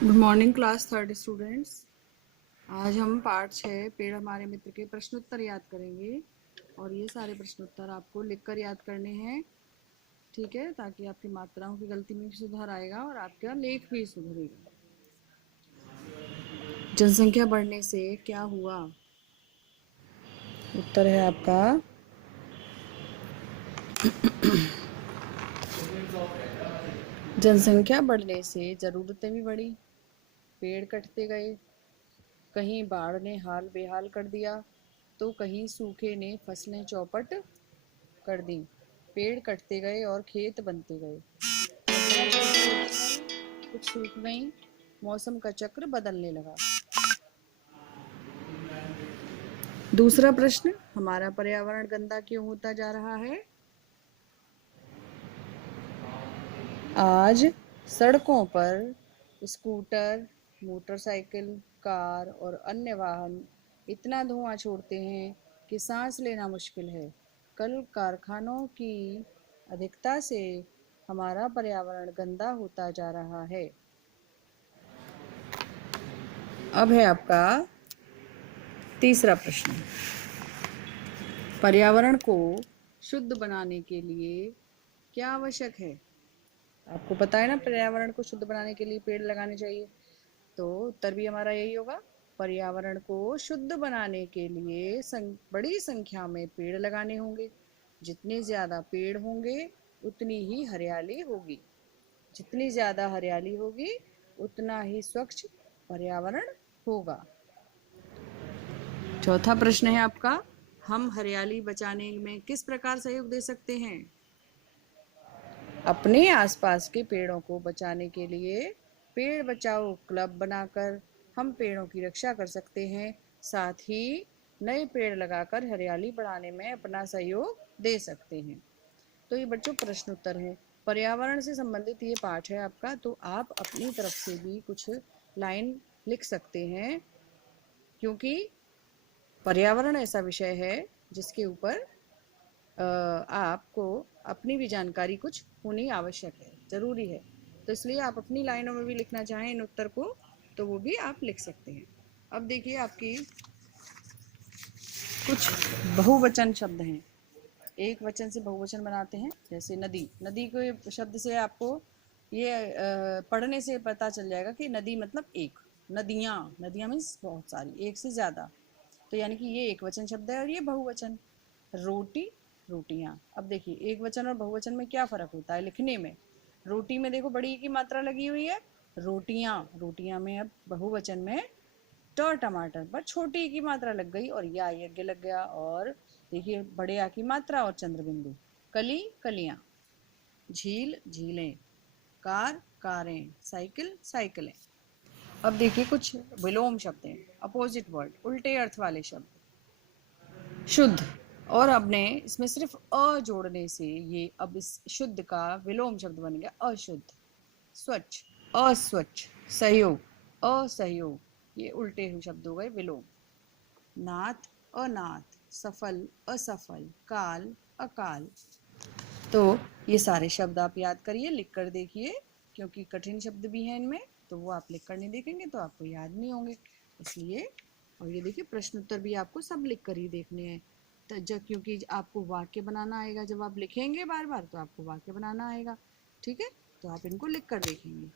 Good morning class third students. आज हम part 6 पेड़ हमारे मित्र के प्रश्नोत्तर याद करेंगे और ये सारे प्रश्नोत्तर आपको लिखकर याद करने हैं, ठीक है, ताकि आपकी मात्राओं की गलती में भी सुधार आएगा और आपका लेख भी सुधरेगा। जनसंख्या बढ़ने से क्या हुआ? उत्तर है आपका जनसंख्या बढ़ने से ज़रूरतें भी बढ़ी, पेड़ कटते गए, कहीं बाढ़ ने हाल बेहाल कर दिया तो कहीं सूखे ने फसलें चौपट कर दी। पेड़ कटते गए और खेत बनते गए, फसलें छोटी होती गई, कुछ सूख गई, मौसम का चक्र बदलने लगा। दूसरा प्रश्न, हमारा पर्यावरण गंदा क्यों होता जा रहा है? आज सड़कों पर स्कूटर, मोटरसाइकिल, कार और अन्य वाहन इतना धुआं छोड़ते हैं कि सांस लेना मुश्किल है। कल कारखानों की अधिकता से हमारा पर्यावरण गंदा होता जा रहा है। अब है आपका तीसरा प्रश्न, पर्यावरण को शुद्ध बनाने के लिए क्या आवश्यक है? आपको पता है ना, पर्यावरण को शुद्ध बनाने के लिए पेड़ लगाने चाहिए, तो उत्तर भी हमारा यही होगा। पर्यावरण को शुद्ध बनाने के लिए बड़ी संख्या में पेड़ लगाने होंगे। जितने ज़्यादा पेड़ होंगे उतनी ही हरियाली होगी, जितनी ज़्यादा हरियाली होगी उतना ही स्वच्छ पर्यावरण होगा। चौथा प्रश्न है आपका, हम हरियाली बचाने में किस प्रकार सहयोग दे सकते हैं? अपने आसपास के पेड़ों को बचाने के लिए पेड़ बचाओ क्लब बनाकर हम पेड़ों की रक्षा कर सकते हैं। साथ ही नए पेड़ लगाकर हरियाली बढ़ाने में अपना सहयोग दे सकते हैं। तो ये बच्चों प्रश्न उत्तर है, पर्यावरण से संबंधित ये पाठ है आपका। तो आप अपनी तरफ से भी कुछ लाइन लिख सकते हैं, क्योंकि पर्यावरण ऐसा विषय है जिसके ऊपर आपको अपनी भी जानकारी कुछ होनी आवश्यक है, ज़रूरी है। तो इसलिए आप अपनी लाइनों में भी लिखना चाहें इन उत्तर को तो वो भी आप लिख सकते हैं। अब देखिए आपकी कुछ बहुवचन शब्द हैं, एक वचन से बहुवचन बनाते हैं। जैसे नदी, नदी के शब्द से आपको ये पढ़ने से पता चल जाएगा कि नदी मतलब एक, नदियाँ, नदियाँ मीन्स बहुत सारी, एक से ज़्यादा, तो यानी कि ये एक वचन शब्द है और ये बहुवचन। रोटी, रोटियां। अब देखिए एक वचन और बहुवचन में क्या फर्क होता है लिखने में। रोटी में देखो बड़ी की मात्रा लगी हुई है, रोटियां, रोटियां में अब बहुवचन में टमाटर पर छोटी की मात्रा लग गई और या यज्ञ लग गया। और देखिए बड़े आ की मात्रा और चंद्र बिंदु, कली कलियां, झील झीलें, कार कारें, साइकिल साइकिलें। अब देखिए कुछ विलोम शब्द हैं, अपोजिट वर्ड, उल्टे अर्थ वाले शब्द। शुद्ध, और अब ने इसमें सिर्फ अ जोड़ने से ये अब इस शुद्ध का विलोम शब्द बन गया अशुद्ध। स्वच्छ, अस्वच्छ, सहयोग, असहयोग, ये उल्टे हुए शब्द हो गए विलोम। नाथ, अनाथ, सफल, असफल, काल, अकाल। तो ये सारे शब्द आप याद करिए, लिख कर देखिए, क्योंकि कठिन शब्द भी हैं इनमें, तो वो आप लिख कर नहीं देखेंगे तो आपको याद नहीं होंगे, इसलिए। और ये देखिए प्रश्न उत्तर भी आपको सब लिख कर ही देखने हैं, तो जब क्योंकि आपको वाक्य बनाना आएगा, जब आप लिखेंगे बार बार तो आपको वाक्य बनाना आएगा, ठीक है, तो आप इनको लिख कर देखेंगे।